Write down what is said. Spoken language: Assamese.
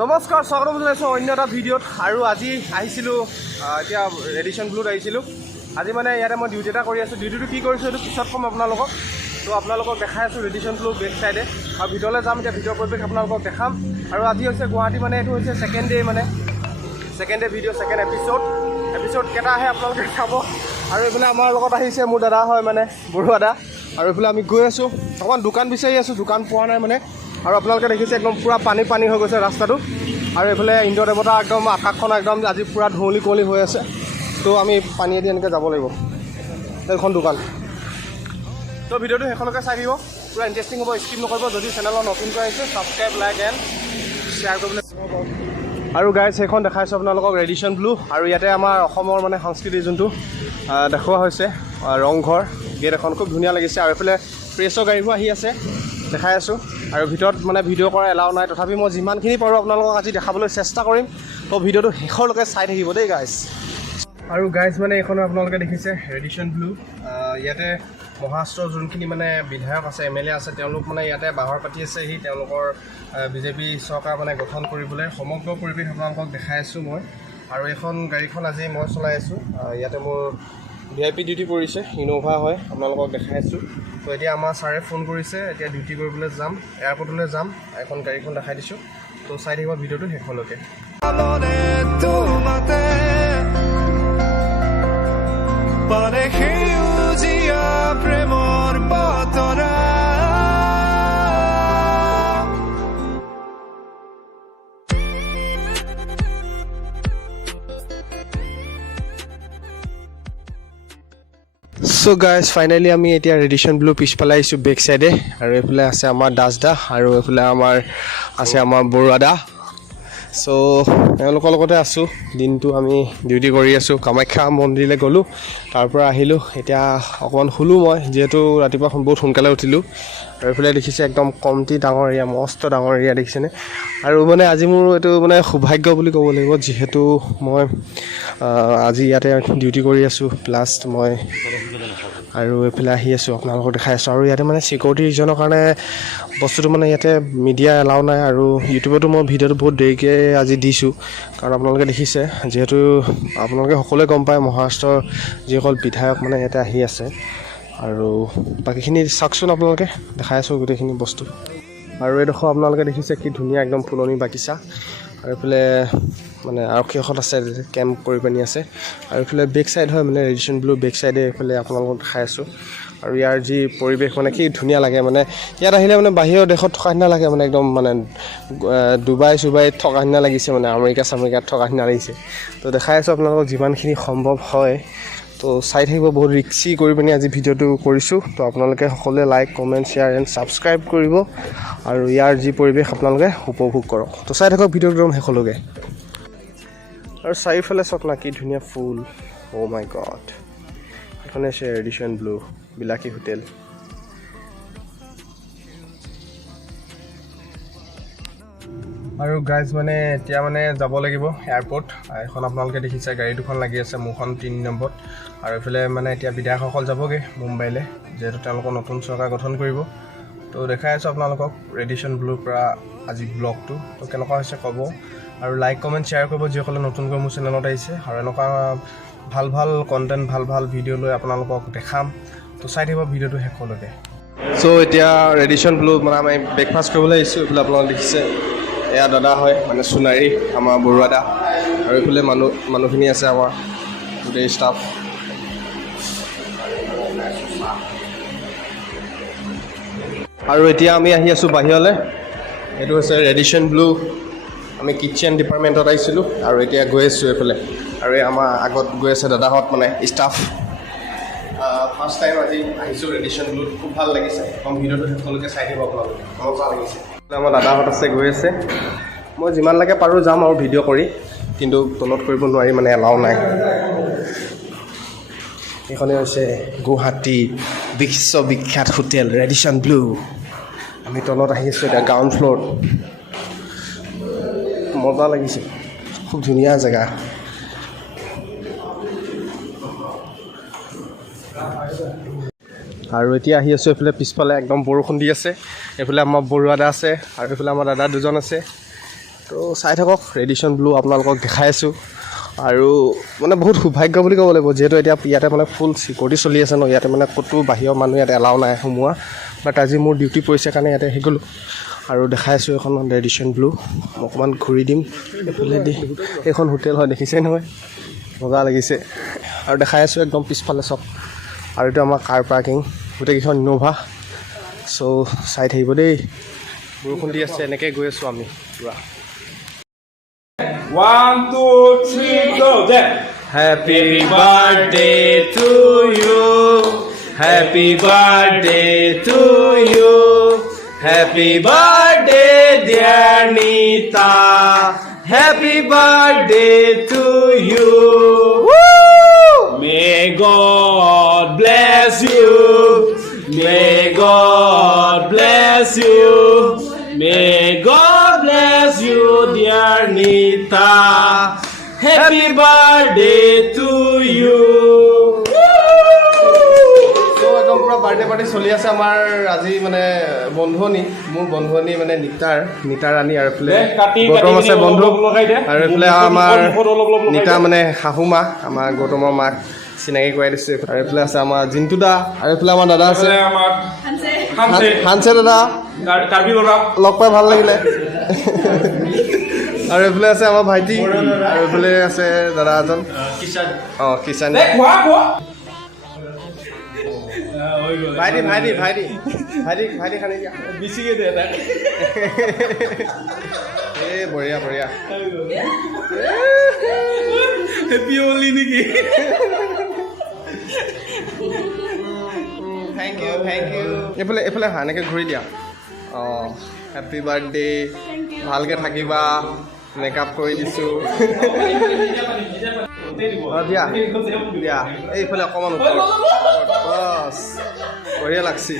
নমস্কাৰ, স্বাগতম জনাইছোঁ অন্য এটা ভিডিঅ'ত। আৰু আজি আহিছিলোঁ, এতিয়া ৰেডিশ্যন ব্লুত আহিছিলোঁ। আজি মানে ইয়াতে মই ডিউটি এটা কৰি আছোঁ। ডিউটিটো কি কৰিছোঁ এইটো পিছত ক'ম আপোনালোকক। তো আপোনালোকক দেখাই আছোঁ ৰেডিশ্যন ব্লু বেক চাইডে। আৰু ভিতৰলৈ যাম, এতিয়া ভিডিঅ' পৰিৱেশ আপোনালোকক দেখাম। আৰু আজি হৈছে গুৱাহাটী, মানে এইটো হৈছে ছেকেণ্ড ডে, মানে second day video', second episode কেইটা আহে আপোনালোকে চাব। আৰু এইফালে আমাৰ লগত আহিছে মোৰ দাদা হয়, মানে বৰুৱা দা। আৰু এইফালে আমি গৈ আছোঁ, অকণমান দোকান বিচাৰি আছোঁ, দোকান পোৱা নাই মানে। আৰু আপোনালোকে দেখিছে একদম পূৰা পানী হৈ গৈছে ৰাস্তাটো। আৰু এইফালে ইন্দ্ৰ দেৱতা একদম আকাশখন একদম আজি পূৰা ধুঁৱলি কুঁৱলী হৈ আছে। তো আমি পানীয়েদি এনেকৈ যাব লাগিব। এইখন দোকান। তো ভিডিঅ'টো সেইখনকে চাই দিব, পূৰা ইণ্টাৰেষ্টিং হ'ব, স্কিপ নকৰিব। যদি চেনেলত নতুনকৈ আহিছে ছাবস্ক্ৰাইব, লাইক এণ্ড শ্বেয়াৰ কৰিবলৈ। আৰু গাইজ সেইখন দেখাইছোঁ আপোনালোকক ৰেডিশ্যন ব্লু। আৰু ইয়াতে আমাৰ অসমৰ মানে সংস্কৃতি যোনটো দেখুওৱা হৈছে, ৰংঘৰ গেট এখন খুব ধুনীয়া লাগিছে। আৰু এইফালে প্ৰেছৰ গাড়ীবোৰ আহি আছে, দেখাই আছোঁ। আৰু ভিতৰত মানে ভিডিঅ' কৰা এলাও নাই, তথাপি মই যিমানখিনি পাৰোঁ আপোনালোকক আজি দেখাবলৈ চেষ্টা কৰিম। তো ভিডিঅ'টো শেষলৈকে চাই থাকিব দেই গাইজ। আৰু গাইজ মানে এইখনো আপোনালোকে দেখিছে ৰেডিশ্যন ব্লু। ইয়াতে মহাৰাষ্ট্ৰৰ যোনখিনি মানে বিধায়ক আছে, MLA আছে, তেওঁলোক মানে ইয়াতে বাহৰ পাতি আছেহি তেওঁলোকৰ BJP চৰকাৰ মানে গঠন কৰিবলৈ। সমগ্ৰ পৰিৱেশ আপোনালোকক দেখাই আছোঁ মই। আৰু এইখন গাড়ীখন আজি মই চলাই আছোঁ। ইয়াতে মোৰ VIP ডিউটি পৰিছে, ইন'ভা হয়, আপোনালোকক দেখাই আছোঁ। তো এতিয়া আমাৰ ছাৰে ফোন কৰিছে, এতিয়া ডিউটি কৰিবলৈ যাম, এয়াৰপৰ্টলৈ যাম। এখন গাড়ীখন দেখাই দিছোঁ। তো চাই থাকিব ভিডিঅ'টো শেষলৈকে। চ' গাইজ ফাইনেলি আমি এতিয়া ৰেডিশ্যন ব্লু পিছফালে আহিছোঁ বেক চাইডে। আৰু এইফালে আছে আমাৰ দাস দা, আৰু এইফালে আছে আমাৰ বৰুৱা দা। চ' তেওঁলোকৰ লগতে আছোঁ। দিনটো আমি ডিউটি কৰি আছোঁ। কামাখ্যা মন্দিৰলৈ গ'লোঁ, তাৰপৰা আহিলোঁ। এতিয়া অকণমান শুলোঁ মই, যিহেতু ৰাতিপুৱা বহুত সোনকালে উঠিলোঁ। আৰু এইফালে দেখিছে একদম কমটি ডাঙৰ এৰিয়া, মস্ত ডাঙৰ এৰিয়া দেখিছেনে। আৰু মানে আজি মোৰ এইটো মানে সৌভাগ্য বুলি ক'ব লাগিব, যিহেতু মই আজি ইয়াতে ডিউটি কৰি আছোঁ, প্লাছ মই আৰু এইফালে আহি আছোঁ, আপোনালোকক দেখাই আছোঁ। আৰু ইয়াতে মানে ছিকিউৰিটি ৰিজনৰ কাৰণে বস্তুটো মানে ইয়াতে মিডিয়া এলাও নাই। আৰু ইউটিউবতো মই ভিডিঅ'টো বহুত দেৰিকৈ আজি দিছোঁ, কাৰণ আপোনালোকে দেখিছে, যিহেতু আপোনালোকে সকলোৱে গম পায় মহাৰাষ্ট্ৰৰ যিসকল বিধায়ক মানে ইয়াতে আহি আছে। আৰু বাকীখিনি চাওকচোন, আপোনালোকে দেখাই আছোঁ গোটেইখিনি বস্তু। আৰু এইডোখৰ আপোনালোকে দেখিছে কি ধুনীয়া একদম ফুলনি বাগিচা। আৰু এইফালে মানে আৰক্ষী এখন আছে, কেম্প কৰি পানি আছে। আৰু এইফালে বেক চাইড হয়, মানে ৰেডিশ্যন ব্লু বেক চাইডে এইফালে আপোনালোকক দেখাই আছোঁ। আৰু ইয়াৰ যি পৰিৱেশ মানে কি ধুনীয়া লাগে, মানে ইয়াত আহিলে মানে বাহিৰৰ দেশত থকা নিচিনা লাগে, মানে একদম মানে ডুবাইত থকা নিচিনা লাগিছে, মানে আমেৰিকাত থকা নিচিনা লাগিছে। তো দেখাই আছোঁ আপোনালোকক যিমানখিনি সম্ভৱ হয়। তো চাই থাকিব, বহুত ৰিক্সি কৰি পিনি আজি ভিডিঅ'টো কৰিছোঁ। তো আপোনালোকে সকলোৱে like, comment, share and subscribe কৰিব। আৰু ইয়াৰ যি পৰিৱেশ আপোনালোকে উপভোগ কৰক। তো চাই থাকক ভিডিঅ'টো একদম শেষলৈকে। আৰু চাৰিওফালে চাওক না, কি ধুনীয়া ফুল। অ' মাই গড। এইখনে আছে ৰেডিশ্যন ব্লু বিলাসী হোটেল। আৰু গাইজ মানে এতিয়া মানে যাব লাগিব এয়াৰপৰ্ট। এখন আপোনালোকে দেখিছে গাড়ী দুখন লাগি আছে, মোৰখন 3 নম্বৰত। আৰু এইফালে মানে এতিয়া বিধায়কসকল যাবগৈ মুম্বাইলৈ, যিহেতু তেওঁলোকৰ নতুন চৰকাৰ গঠন কৰিব। তো দেখাই আছোঁ আপোনালোকক ৰেডিশ্যন ব্লুৰ পৰা আজি ব্লগটো। তো কেনেকুৱা হৈছে ক'ব, আৰু লাইক, কমেণ্ট, শ্বেয়াৰ কৰিব যিসকলে নতুনকৈ মোৰ চেনেলত আহিছে। আৰু এনেকুৱা ভাল কণ্টেণ্ট, ভাল ভিডিঅ' লৈ আপোনালোকক দেখাম। তো চাই থাকিব ভিডিঅ'টো শেষলৈকে। চ' এতিয়া ৰেডিশ্যন ব্লু মানে আমি ব্ৰেকফাষ্ট কৰিবলৈ আহিছোঁ। এইফালে আপোনালোকে দেখিছে এয়া দাদা হয়, মানে সোণাৰী আমাৰ বৰুৱা দা। আৰু এইফালে মানুহখিনি আছে আমাৰ গোটেই ষ্টাফ। আৰু এতিয়া আমি আহি আছোঁ বাহিৰলৈ। এইটো হৈছে ৰেডিশ্যন ব্লু। আমি কিটচেন ডিপাৰ্টমেণ্টত আহিছিলোঁ, আৰু এতিয়া গৈ আছোঁ এইফালে। আৰু এই আমাৰ আগত গৈ আছে দাদাহঁত, মানে ষ্টাফ। ফাৰ্ষ্ট টাইম আজি আহিছোঁ ৰেডিশ্যন ব্লুত, খুব ভাল লাগিছে। কম ভিডিঅ'টো শেষলৈকে চাই থাকিব আপোনালোকে, মজা লাগিছে। আমাৰ দাদাহঁত আছে, গৈ আছে। মই যিমানলৈকে পাৰোঁ যাম আৰু ভিডিঅ' কৰি, কিন্তু তলত কৰিব নোৱাৰি, মানে এলাও নাই। এইখনে হৈছে গুৱাহাটী বিশ্ববিখ্যাত হোটেল ৰেডিশ্যন ব্লু। আমি তলত আহি আছোঁ এতিয়া, গ্ৰাউণ্ড ফ্ল'ৰত। মজা লাগিছে, খুব ধুনীয়া জেগা। আৰু এতিয়া আহি আছোঁ এইফালে পিছফালে একদম বৰষুণ দি আছে। এইফালে আমাৰ বৰুৱা দা আছে আৰু এইফালে আমাৰ দাদা দুজন আছে। তো চাই থাকক ৰেডিশ্যন ব্লু আপোনালোকক দেখাই আছোঁ আৰু মানে বহুত সৌভাগ্য বুলি ক'ব লাগিব যিহেতু এতিয়া ইয়াতে মানে ফুল চিকিউৰিটি চলি আছে ন ইয়াতে মানে ক'তো বাহিৰৰ মানুহ ইয়াতে এলাও নাই সোমোৱা বাট আজি মোৰ ডিউটি পৰিছে কাৰণে ইয়াতে আহি গ'লোঁ আৰু দেখাই আছোঁ এখন ৰেডিশ্যন ব্লু অকণমান ঘূৰি দিম এইফালেদি এইখন হোটেল হয় দেখিছে নহয় মজা লাগিছে আৰু দেখাই আছোঁ একদম পিছফালে চব আৰু এইটো আমাৰ কাৰ পাৰ্কিং গোটেইকেইখন ইন'ভা চ' চাই থাকিব দেই বৰষুণ দি আছে এনেকৈ গৈ আছোঁ আমি পূৰা 1, 2, 3, go! Then. Happy birthday to you. Happy birthday to you. Happy birthday, dear Nita. Happy birthday to you. Woo! May God bless you. May God bless you. May God bless you, dear Nita. Happy birthday to you. তো একদম পুৰা বাৰ্থডে পাৰ্টি চলি আছে আমাৰ আজি মানে বন্ধুৱনী মোৰ বন্ধুৱনী মানে নিতা ৰাণী আৰু এইফালে গৌতম আছে বন্ধু আৰু এইফালে আমাৰ নিতা মানে শাহুমা আমাৰ গৌতমৰ মাক চিনাকি কৰাই দিছোঁ আৰু এইফালে আছে আমাৰ জিন্তু দা আৰু এইফালে আমাৰ দাদা আছে হানছে দাদা লগ পাই ভাল লাগিলে আৰু এইফালে আছে আমাৰ ভাইটি আৰু এইফালে আছে দাদা এজন অঁ কিষাণ ভাইটি ভাইটি ভাইটি ভাইটি ভাইটি খানি দিয়া বেছিকে দে তাক এই বঢ়িয়া বঢ়িয়া হেপী অলি নেকি থেংক ইউ এইফালে এইফালে হা এনেকৈ ঘূৰি দিয়া অঁ হেপী বাৰ্থডে ভালকৈ থাকিবা মেকআপ কৰি দিছোঁ অঁ দিয়া দিয়া এইফালে অকণমান ওপৰত বছ বঢ়িয়া লাগছি